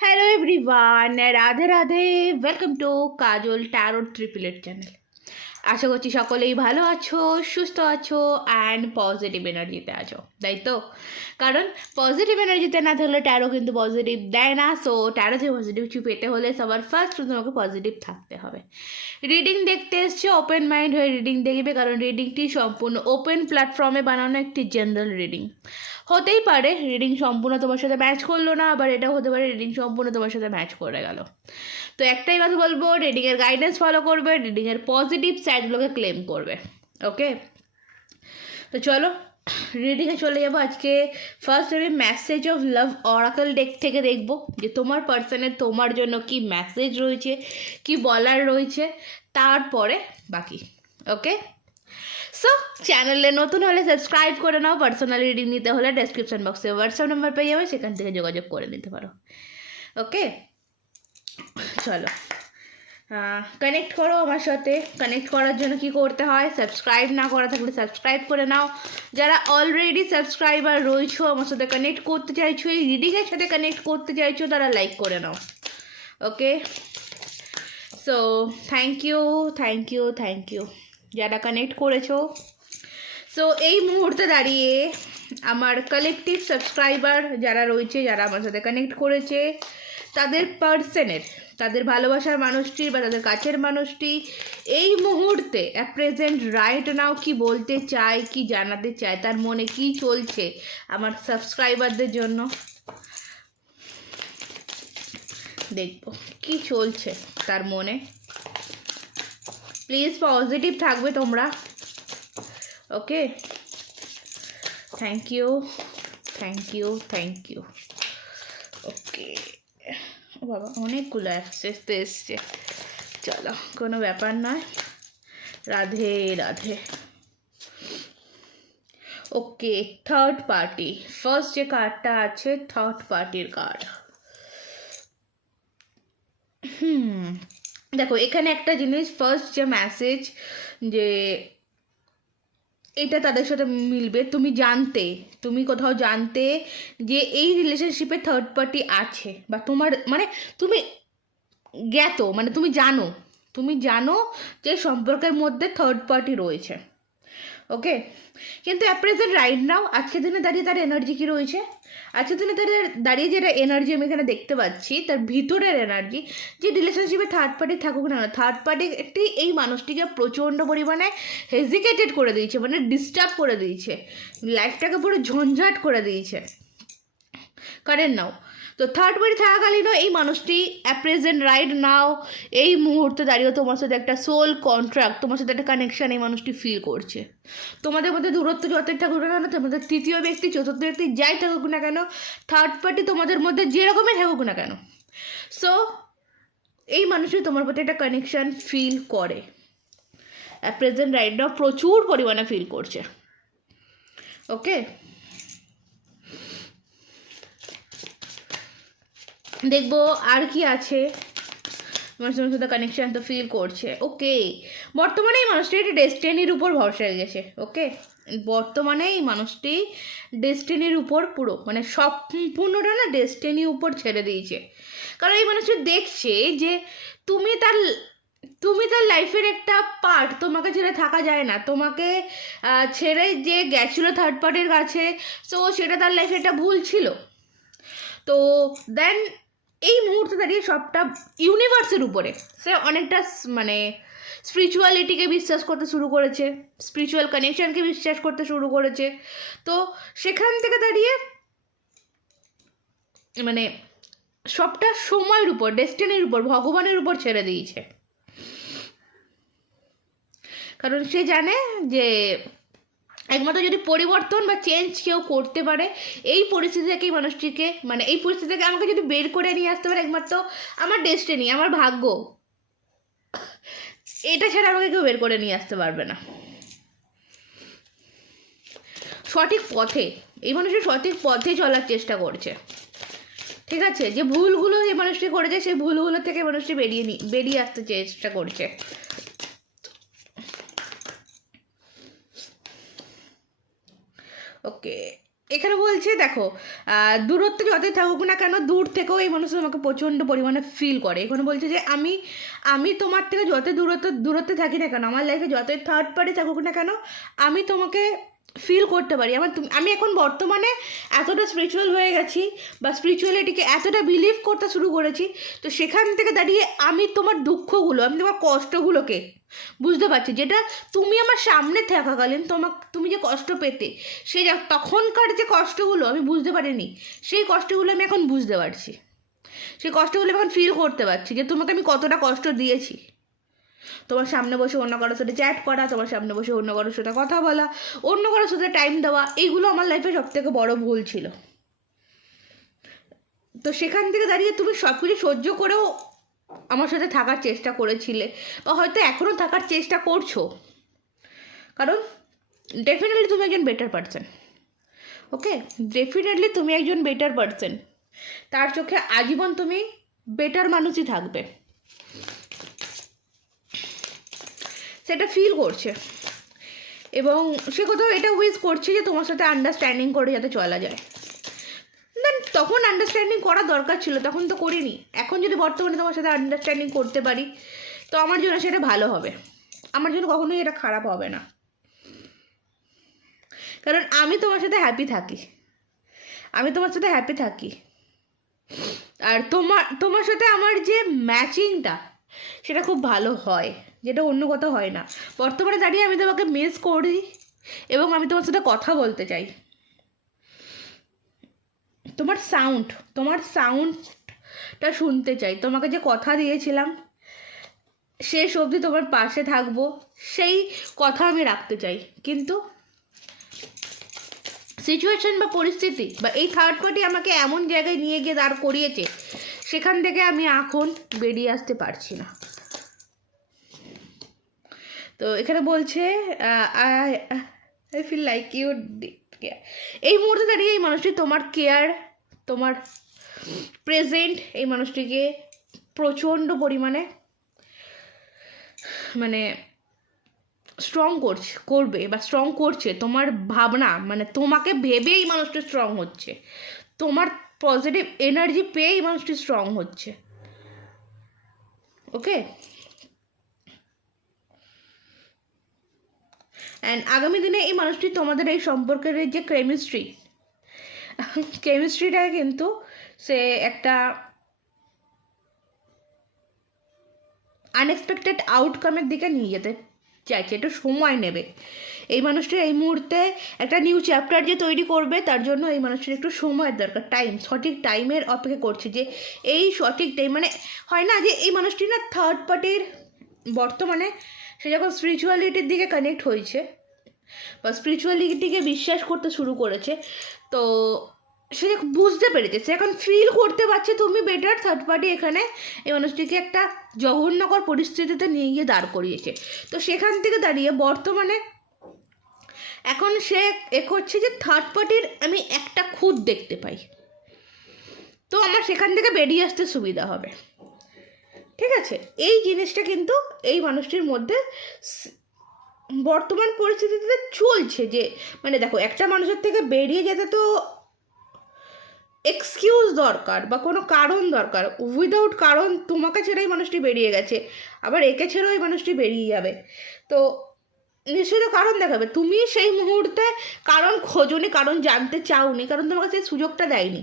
Hello everyone Radhe Radhe welcome to Kajal tarot triplet channel আশা করছি সকলেই ভালো আছো, সুস্থ আছো অ্যান্ড পজিটিভ এনার্জিতে আছো, তাই তো? কারণ পজিটিভ এনার্জিতে না থাকলে ট্যারো কিন্তু পজিটিভ দেয় না সো ট্যারোতে পজিটিভ কিছু পেতে হলে সবার ফার্স্ট তোমাকে পজিটিভ থাকতে হবে। রিডিং দেখতে এসছে ওপেন মাইন্ড হয়ে রিডিং দেখবে, কারণ রিডিংটি সম্পূর্ণ ওপেন প্ল্যাটফর্মে বানানো একটি জেনারেল রিডিং হতেই পারে রিডিং সম্পূর্ণ তোমার সাথে ম্যাচ করল না, আবার এটাও হতে পারে রিডিং সম্পূর্ণ তোমার সাথে ম্যাচ করে গেল। তো একটাই কথা বলব রিডিংয়ের গাইডেন্স ফলো করবে রিডিংয়ের পজিটিভ সাইডগুলোকে ক্লেম করবে ওকে তো চলো রিডিংয়ে চলে যাব আজকে। ফার্স্ট আমি message of love oracle deck থেকে দেখব, যে তোমার পার্সনের তোমার জন্য কি মেসেজ রয়েছে, কি বলার রয়েছে, তারপরে বাকি ওকে সো চ্যানেলে নতুন হলে সাবস্ক্রাইব করে নাও পার্সোনাল রিডিং নিতে হলে ডেসক্রিপশন বক্সে হোয়াটসঅ্যাপ নাম্বার পেয়ে যাবে, সেখান থেকে যোগাযোগ করে নিতে পারো ওকে চলো। কানেক্ট করো আমার সাথে। কানেক্ট করার জন্য কি করতে হয়? সাবস্ক্রাইব না করা থাকলে সাবস্ক্রাইব করে নাও। যারা অলরেডি সাবস্ক্রাইবার রয়েছো, আমার সাথে কানেক্ট করতে চাইছো, এই রিডিংয়ের সাথে কানেক্ট করতে চাইছো, তারা লাইক করে নাও। Okay so thank you thank you thank you যারা কানেক্ট করেছ। সো এই মুহূর্তে দাঁড়িয়ে আমার কালেকটিভ সাবস্ক্রাইবার যারা রয়েছে, যারা আমার সাথে কানেক্ট করেছে তাদের পার্সনের তাদের ভালোবাসার মানুষটি বা তাদের কাছের মানুষটি, এই মুহূর্তে অ্যাট প্রেজেন্ট রাইট নাও কি বলতে চায়, কি জানাতে চায়, তার মনে কি চলছে আমার সাবস্ক্রাইবারদের জন্য? দেখব, কি চলছে তার মনে? প্লিজ পজিটিভ থাকবে তোমরা। Okay thank you thank you thank you okay বাবা, অনেকগুলো তো এসছে। চলো, কোনো ব্যাপার নয়। Radhe Radhe. Okay third party first যে কার্ডটা আছে থার্ড পার্টির কার্ড হুম, দেখো, এখানে একটা জিনিস ফার্স্ট যে মেসেজ যে এটা তাদের সাথে মিলবে। তুমি জানতে, তুমি কোথাও জানতে যে এই রিলেশনশিপে থার্ড পার্টি আছে বা তোমার মানে তুমি জ্ঞাত মানে তুমি জানো তুমি জানো যে সম্পর্কের মধ্যে থার্ড পার্টি রয়েছে। ওকে কিন্তু অ্যাট প্রেজেন্ট রাইট নাও আজকের দিনে দাঁড়িয়ে তার এনার্জি কী রয়েছে? আজকের দিনে দাঁড়িয়ে দাঁড়িয়ে যেটা এনার্জি আমি এখানে দেখতে পাচ্ছি, তার ভিতরের এনার্জি যে রিলেশনশিপে থার্ড পার্টি থাকুক না থার্ড পার্টি একটি এই মানুষটিকে প্রচণ্ড পরিমাণে হেজিকেটেড করে দিয়েছে মানে ডিস্টার্ব করে দিয়েছে। লাইফটাকে পুরো ঝঞ্ঝাট করে দিয়েছে। কারেন্ট নাও তো থার্ড পার্টি থাকাকালীনও এই মানুষটি অ্যাট প্রেজেন্ট রাইট নাও এই মুহূর্তে দাঁড়িয়েও তোমার সাথে একটা সোল কন্ট্রাক্ট তোমার সাথে একটা কানেকশান এই মানুষটি ফিল করছে। তোমাদের মধ্যে দূরত্ব যতই থাকুক না কেন তোমাদের তৃতীয় ব্যক্তি, চতুর্থ ব্যক্তি যাই থাকুক না কেন থার্ড পার্টি তোমাদের মধ্যে যেরকমই থাকুক না কেন। সো এই মানুষটি তোমার প্রতি একটা কানেকশান ফিল করে। অ্যাট প্রেজেন্ট রাইট নাও প্রচুর পরিমাণে ফিল করছে। ওকে দেখব আর কি আছে। মানুষের সাথে কানেকশন তো ফিল করছে ওকে বর্তমানে এই মানুষটি একটি ডেস্টিনির উপর ভরসা হয়ে গেছে। ওকে বর্তমানে এই মানুষটি ডেস্টিনির উপর পুরো মানে সম্পূর্ণটা না ডেস্টিনির উপর ছেড়ে দিয়েছে। কারণ এই মানুষটি দেখছে যে তুমি তার তুমি তার লাইফের একটা পার্ট তোমাকে ছেড়ে থাকা যায় না। তোমাকে ছেড়ে যে গেছিল থার্ড পার্টির কাছে সো সেটা তার লাইফে একটা ভুল ছিল। তো দেন এই মুহূর্তে দাঁড়িয়ে সবটা ইউনিভার্সের উপরে। সে অনেকটা মানে স্পিরিচুয়ালিটিকে বিশ্বাস করতে শুরু করেছে স্পিরিচুয়াল কানেকশানকে বিশ্বাস করতে শুরু করেছে। তো সেখান থেকে দাঁড়িয়ে মানে সবটা সময়ের উপর ডেস্টিনির উপর, ভগবানের উপর ছেড়ে দিয়েছে। কারণ সে জানে যে একমাত্র যদি পরিবর্তন বা চেঞ্জ কেউ করতে পারে, এই পরিস্থিতি থেকেই মানুষটিকে মানে এই পরিস্থিতি থেকে আমাকে যদি বের করে নিয়ে আসতে পারে একমাত্র আমার ডেস্টিনি আমার ভাগ্য, এটা ছাড়া আমাকে কেউ বের করে নিয়ে আসতে পারবে না। সঠিক পথে, এই মানুষটি সঠিক পথে চলার চেষ্টা করছে। ঠিক আছে? যে ভুলগুলো এই মানুষটি করেছে, সেই ভুলগুলো থেকে মানুষটি বেরিয়ে বেরিয়ে আসতে চেষ্টা করছে। ওকে। এখানে বলছে, দেখো দূরত্ব যতই থাকুক না কেন, দূর থেকেও এই মানুষ আমাকে প্রচণ্ড পরিমাণে ফিল করে। এখানে বলছে যে, আমি আমি তোমার থেকে যত দূরত্ব, দূরত্বে থাকি না কেন, আমার লাইফে যতই থার্ড পার্টি থাকুক না কেন, আমি তোমাকে ফিল করতে পারি। আমার আমি এখন বর্তমানে এতটা স্পিরিচুয়াল হয়ে গেছি বা স্পিরিচুয়ালিটিকে এতটা বিলিভ করতে শুরু করেছি, তো সেখান থেকে দাঁড়িয়ে আমি তোমার দুঃখগুলো, আমি তোমার কষ্টগুলোকে বুঝতে পারছি। যেটা তুমি আমার সামনে থাকাকালীন তোমার তুমি যে কষ্ট পেতে সেই তখনকার যে কষ্টগুলো আমি বুঝতে পারিনি, সেই কষ্টগুলো আমি এখন বুঝতে পারছি। সেই কষ্টগুলো আমি এখন ফিল করতে পারছি যে তোমাকে আমি কতটা কষ্ট দিয়েছি। তোমার সামনে বসে অন্য কারোর সাথে চ্যাট করা, তোমার সামনে বসে অন্য কারোর সাথে কথা বলা, অন্য কারোর সাথে টাইম দেওয়া এইগুলো আমার লাইফে সব থেকে বড় ভুল ছিল। তো সেখান থেকে দাঁড়িয়ে তুমি সব কিছু সহ্য করেও আমার সাথে থাকার চেষ্টা করেছিলে, বা হয়তো এখনও থাকার চেষ্টা করছ। কারণ ডেফিনেটলি তুমি একজন বেটার পার্সন ওকে ডেফিনেটলি তুমি একজন বেটার পার্সন তার চোখে আজীবন তুমি বেটার মানুষই থাকবে। সেটা ফিল করছে। এবং সে কোথাও এটা উইজ করছে যে তোমার সাথে আন্ডারস্ট্যান্ডিং করে যাতে চলা যায়। দেন তখন আন্ডারস্ট্যান্ডিং করা দরকার ছিল, তখন তো করিনি। এখন যদি বর্তমানে তোমার সাথে আন্ডারস্ট্যান্ডিং করতে পারি, তো আমার জন্য সেটা ভালো হবে। আমার জন্য কখনোই এটা খারাপ হবে না। কারণ আমি তোমার সাথে হ্যাপি থাকি। আমি তোমার সাথে হ্যাপি থাকি। আর তোমার তোমার সাথে আমার যে ম্যাচিংটা সেটা খুব ভালো হয়। যেটা অন্য কোথাও হয় না। বর্তমানে দাঁড়িয়ে আমি তোমাকে মিস করি এবং আমি তোমার সাথে কথা বলতে চাই। তোমার সাউন্ড তোমার সাউন্ডটা শুনতে চাই। তোমাকে যে কথা দিয়েছিলাম, শেষ অবধি তোমার পাশে থাকব, সেই কথা আমি রাখতে চাই। কিন্তু সিচুয়েশন বা পরিস্থিতি বা এই থার্ড পার্টি আমাকে এমন জায়গায় নিয়ে গিয়ে দাঁড় করিয়েছে, সেখান থেকে আমি এখন বেরিয়ে আসতে পারছি না। তো এখানে বলছে আই ফিল লাইক ইউ এই মুহূর্তে দাঁড়িয়ে এই মানুষটি তোমার কেয়ার তোমার প্রেজেন্ট এই মানুষটিকে প্রচণ্ড পরিমাণে মানে স্ট্রং করছে, করবে বা স্ট্রং করছে। তোমার ভাবনা মানে তোমাকে ভেবে এই মানুষটি স্ট্রং হচ্ছে। তোমার পজিটিভ এনার্জি পেয়ে এই মানুষটি স্ট্রং হচ্ছে। ওকে অ্যান্ড আগামী দিনে এই মানুষটি তোমাদের এই সম্পর্কের যে কেমিস্ট্রি কেমিস্ট্রিটা কিন্তু সে একটা আনএক্সপেক্টেড আউটকামের দিকে নিয়ে যেতে চাইছে, একটু সময় নেবে। এই মানুষটির এই মুহূর্তে একটা নিউ চ্যাপ্টার যে তৈরি করবে, তার জন্য এই মানুষটির একটু সময়ের দরকার টাইম সঠিক টাইমের অপেক্ষা করছে যে এই সঠিক টাইম মানে হয় না যে এই মানুষটি না থার্ড পার্টির বর্তমানে সে যখন স্পিরিচুয়ালিটির দিকে কানেক্ট হয়েছে বা স্পিরিচুয়ালিটিকে বিশ্বাস করতে শুরু করেছে, তো সে বুঝতে পেরেছে, সে এখন ফিল করতে পারছে তুমি বেটার থার্ড পার্টি এখানে এই মানুষটিকে একটা জঘন্যকর পরিস্থিতিতে নিয়ে গিয়ে দাঁড় করিয়েছে। তো সেখান থেকে দাঁড়িয়ে বর্তমানে এখন সে এ করছে যে থার্ড পার্টির আমি একটা খুদ দেখতে পাই। তো আমার সেখান থেকে বেরিয়ে আসতে সুবিধা হবে। ঠিক আছে? এই জিনিসটা কিন্তু এই মানুষটির মধ্যে বর্তমান পরিস্থিতিতে চলছে যে মানে দেখো, একটা মানুষের থেকে বেরিয়ে যেতে তো এক্সকিউজ দরকার বা কোনো কারণ দরকার। উইদাউট কারণ তোমাকে ছেড়েই মানুষটি বেরিয়ে গেছে। আবার একে ছেড়েও এই মানুষটি বেরিয়ে যাবে। তো নিশ্চয়ই তো কারণ দেখাবে। তুমি সেই মুহূর্তে কারণ খোঁজনি, কারণ জানতে চাওনি, কারণ তোমাকে সেই সুযোগটা দেয়নি।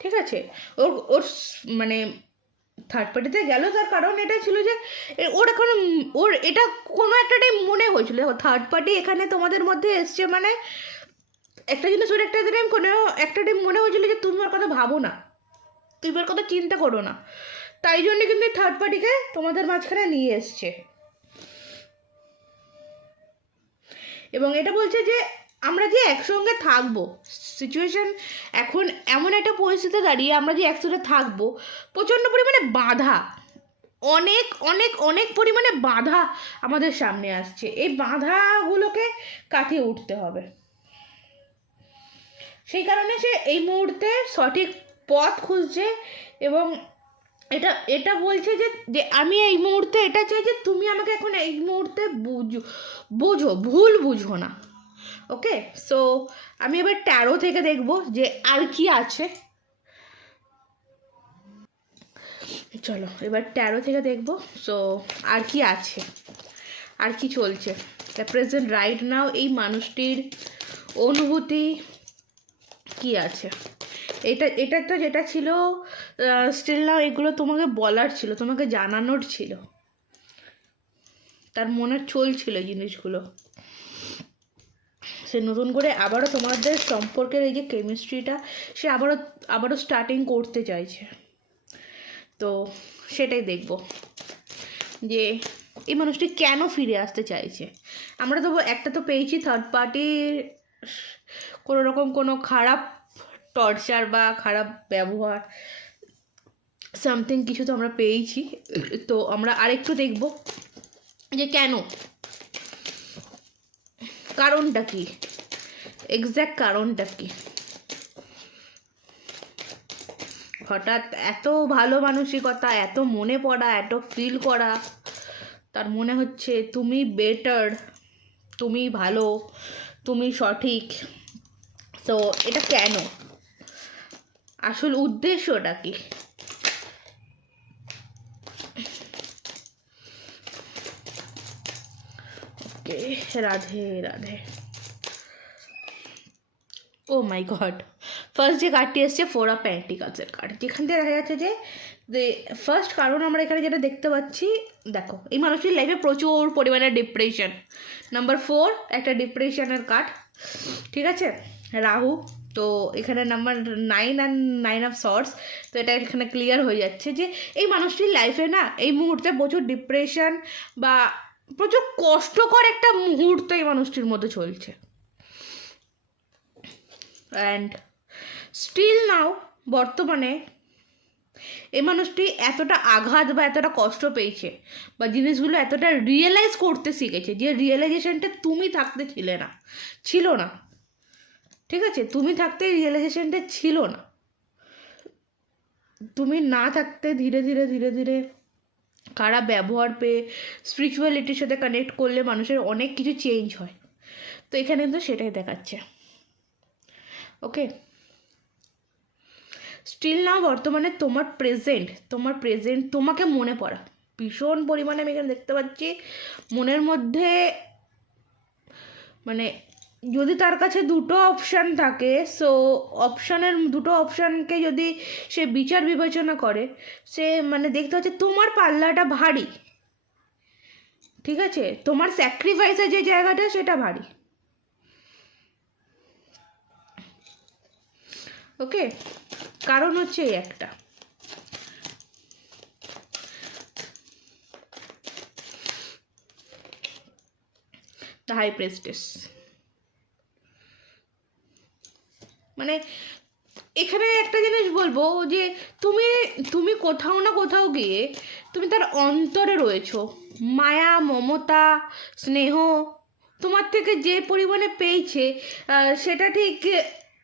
ঠিক আছে? ওর ওর মানে থার্ড পার্টিতে গেল, তার কারণ এটা ছিল যে ওর এখন, ওর এটা কোনো একটা টাইম মনে হয়েছিল। থার্ড পার্টি এখানে তোমাদের মধ্যে এসছে মানে একটা জিনিস, ওর একটা টাইম কোনো একটা টাইম মনে হয়েছিল যে, তুমি ওর কথা ভাবো না। তুমি ওর কথা চিন্তা করো না। তাই জন্য কিন্তু থার্ড পার্টিকে তোমাদের মাঝখানে নিয়ে এসছে। এবং এটা বলছে যে আমরা যে একসঙ্গে থাকব সিচুয়েশন এখন এমন একটা পরিস্থিতি দাঁড়িয়ে আমরা যে একসঙ্গে থাকব, প্রচণ্ড পরিমাণে বাধা, অনেক অনেক অনেক পরিমাণে বাধা আমাদের সামনে আসছে। এই বাধাগুলোকে কাটিয়ে উঠতে হবে। সেই কারণে সে এই মুহূর্তে সঠিক পথ খুঁজছে এবং এটা এটা বলছে যে যে আমি এই মুহূর্তে এটা চাই যে তুমি আমাকে এখন এই মুহূর্তে বুঝো, বোঝো, ভুল বুঝো না। ওকে সো আমি এবার ট্যারো থেকে দেখব যে আর কি আছে। চলো, এবার ট্যারো থেকে দেখব সো আর কি আছে, আর কি চলছে। প্রেজেন্ট রাইট নাও এই মানুষটির অনুভূতি কি আছে? এটা এটা তো যেটা ছিল স্টিল নাও এগুলো তোমাকে বলার ছিল, তোমাকে জানানোর ছিল। তার মনে চলছিল জিনিসগুলো। সে নতুন করে আবারও তোমাদের সম্পর্কের এই যে কেমিস্ট্রিটা সে আবারও আবারও স্টার্টিং করতে চাইছে। তো সেটাই দেখব। যে এই মানুষটি কেন ফিরে আসতে চাইছে? আমরা তো একটা তো পেয়েছি থার্ড পার্টির কোনো রকম কোনো খারাপ টর্চার বা খারাপ ব্যবহার সামথিং কিছু তো আমরা পেয়েছি। তো আমরা আরেকটু দেখব যে কেন কারণটা কি? এক্স্যাক্ট কারণটা কি? হঠাৎ এত ভালো মানসিকতা, এত মনে পড়া, এত ফিল করা, তার মনে হচ্ছে তুমি বেটার তুমি ভালো, তুমি সঠিক। তো এটা কেন? আসল উদ্দেশ্যটা কি? Radhe Radhe oh my god first যে কার্ডটি এসছে ফোর অফ প্যান্টিকালসের কার্ড যেখান থেকে দেখা যাচ্ছে যে ফার্স্ট কারণ আমরা এখানে যেটা দেখতে পাচ্ছি, দেখো, এই মানুষটির লাইফে প্রচুর পরিমাণে ডিপ্রেশন নাম্বার ফোর একটা ডিপ্রেশনের কার্ড ঠিক আছে? রাহু, তো এখানে number nine and nine of swords তো এটা এখানে ক্লিয়ার হয়ে যাচ্ছে যে, এই মানুষটির লাইফে না, এই মুহূর্তে প্রচুর ডিপ্রেশন বা প্রচুর কষ্টকর একটা মুহূর্ত এই মানুষটির মধ্যে চলছে। অ্যান্ড স্টিল নাও বর্তমানে এই মানুষটি এতটা আঘাত বা এতটা কষ্ট পেয়েছে বা জিনিসগুলো এতটা রিয়েলাইজ করতে শিখেছে যে রিয়েলাইজেশনটা তুমি থাকতে ছিলে না, ছিল না। ঠিক আছে? তুমি থাকতে রিয়েলাইজেশনটা ছিল না। তুমি না থাকতে ধীরে ধীরে ধীরে ধীরে খারাপ ব্যবহার পেয়ে স্পিরিচুয়ালিটির সাথে কানেক্ট করলে মানুষের অনেক কিছু চেঞ্জ হয়। তো এখানে কিন্তু সেটাই দেখাচ্ছে। ওকে স্টিল না বর্তমানে তোমার প্রেজেন্ট তোমার প্রেজেন্ট তোমাকে মনে পড়া। ভীষণ পরিমাণে আমি এখানে দেখতে পাচ্ছি। মনের মধ্যে মানে যদি তার কাছে দুটো অপশান থাকে সো অপশানের দুটো অপশানকে যদি সে বিচার বিবেচনা করে, সে মানে দেখতে হচ্ছে তোমার পাল্লাটা ভারী। ঠিক আছে? তোমার স্যাক্রিফাইসের যে জায়গাটা, সেটা ভারী। ওকে কারণ হচ্ছে এই একটা। দ্য হাই প্রেস্টেস মানে এখানে একটা জিনিস বলব যে তুমি তুমি কোথাও না কোথাও গিয়ে তুমি তার অন্তরে রয়েছো। মায়া, মমতা, স্নেহ, তোমার থেকে যে পরিমাণে পেয়েছে সেটা ঠিক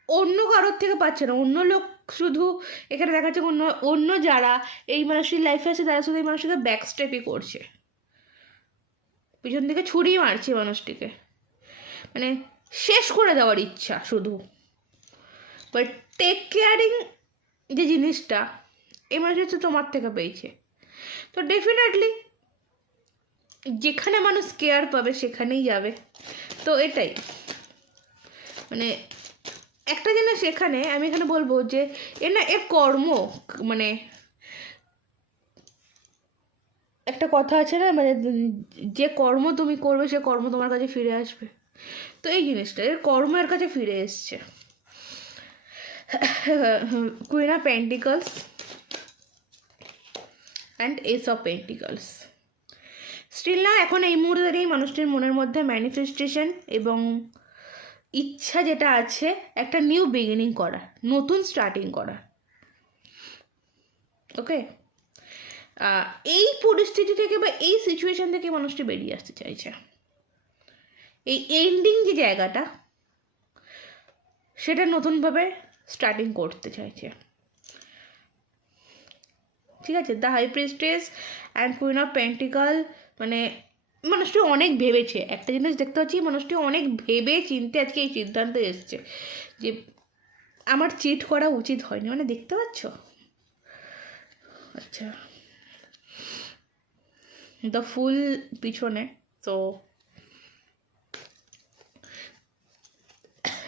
অন্য কারোর থেকে পাচ্ছে না। অন্য লোক শুধু এখানে দেখা যাচ্ছে অন্য অন্য যারা এই মানুষের লাইফে আছে, তারা শুধু এই মানুষটিকে ব্যাক স্টেপই করছে। পিছন দিকে ছুরি মারছে মানুষটিকে। মানে শেষ করে দেওয়ার ইচ্ছা শুধু। বাট টেক কেয়ারিং যে জিনিসটা হচ্ছে তোমার থেকে পেয়েছে। তো ডেফিনেটলি যেখানে মানুষ কেয়ার পাবে, সেখানেই যাবে। তো এটাই। মানে একটা জিনিস এখানে আমি এখানে বলব যে এ না এর কর্ম মানে একটা কথা আছে না মানে যে কর্ম তুমি করবে, সে কর্ম তোমার কাছে ফিরে আসবে। তো এই জিনিসটা, এর কর্ম এর কাছে ফিরে এসছে। Queen of pentacles and ace of pentacles still না, এখন এই মুহূর্তে এই মানুষটির মনের মধ্যে ম্যানিফেস্টেশন এবং ইচ্ছা যেটা আছে, একটা নিউ বিগিনিং করা, নতুন স্টার্টিং করা। ওকে এই পরিস্থিতি থেকে বা এই সিচুয়েশন থেকে মানুষটি বেরিয়ে আসতে চাইছে। এই এন্ডিং যে জায়গাটা, সেটা নতুনভাবে স্টার্টিং করতে চাইছে। ঠিক আছে the high priestess and queen of pentacle মানে মানুষটি অনেক ভেবেছে। একটা জিনিস দেখতে পাচ্ছি মানুষটি অনেক ভেবে চিনতে আজকে এই সিদ্ধান্ত এসছে যে আমার চিট করা উচিত হয়নি। মানে দেখতে পাচ্ছ? আচ্ছা। দ্য ফুল পিছনে তো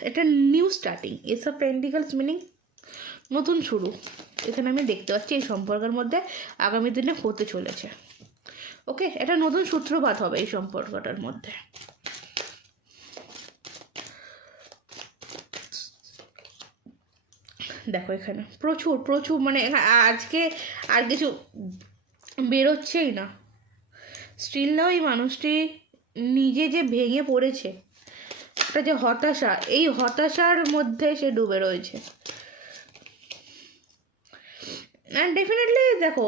এটা নিউ স্টার্টিং এসব পেন্টিকালস মিনিং নতুন শুরু। এখানে আমি দেখতে পাচ্ছি এই সম্পর্কের মধ্যে আগামী দিনে হতে চলেছে। ওকে এটা নতুন সূত্রপাত হবে এই সম্পর্কটার মধ্যে। দেখো এখানে প্রচুর প্রচুর মানে আজকে আর কিছু বেরোচ্ছেই না। স্টিল নাও এই মানুষটি নিজে যে ভেঙে পড়েছে একটা যে হতাশা, এই হতাশার মধ্যে সে ডুবে রয়েছে। অ্যান্ড ডেফিনেটলি দেখো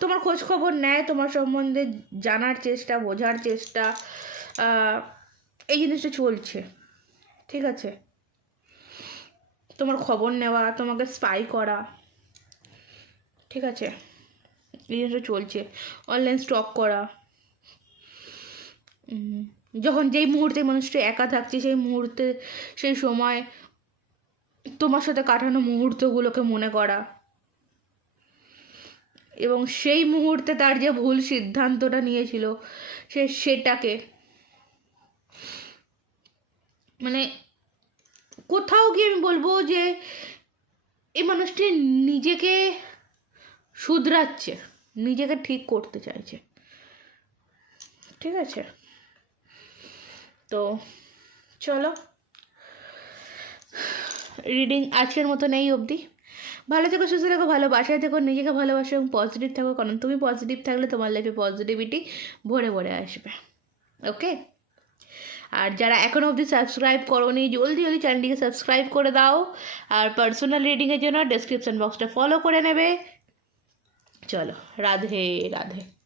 তোমার খোঁজ খবর নেয়, তোমার সম্বন্ধে জানার চেষ্টা, বোঝার চেষ্টা এই জিনিসটা চলছে। ঠিক আছে? তোমার খবর নেওয়া, তোমাকে স্পাই করা। ঠিক আছে? এই জিনিসটা চলছে। অনলাইন স্টক করা। যখন যেই মুহূর্তে মানুষটা একা থাকছে, সেই মুহূর্তে, সেই সময় তোমার সাথে কাটানো মুহূর্তগুলোকে মনে করা। এবং সেই মুহূর্তে তার যে ভুল সিদ্ধান্তটা নিয়েছিল, সে সেটাকে মানে কোথাও গিয়ে আমি বলব যে এই মানুষটি নিজেকে শুধরাচ্ছে, নিজেকে ঠিক করতে চাইছে। ঠিক আছে? তো চলো। রিডিং আজকের মতন এই অবধি। ভালো থেকো, সুস্থ থেকো ভালো বাসায় থেকো, নিজেকে ভালোবাসো এবং পজিটিভ থাকো। কারণ তুমি পজিটিভ থাকলে তোমার লাইফে পজিটিভিটি ভরে ভরে আসবে। ওকে আর যারা এখনও অবধি সাবস্ক্রাইব করোনি, জলদি জলদি চ্যানেলটিকে সাবস্ক্রাইব করে দাও। আর পার্সোনাল রিডিংয়ের জন্য ডেসক্রিপশন বক্সটা ফলো করে নেবে। চলো, রাধে রাধে।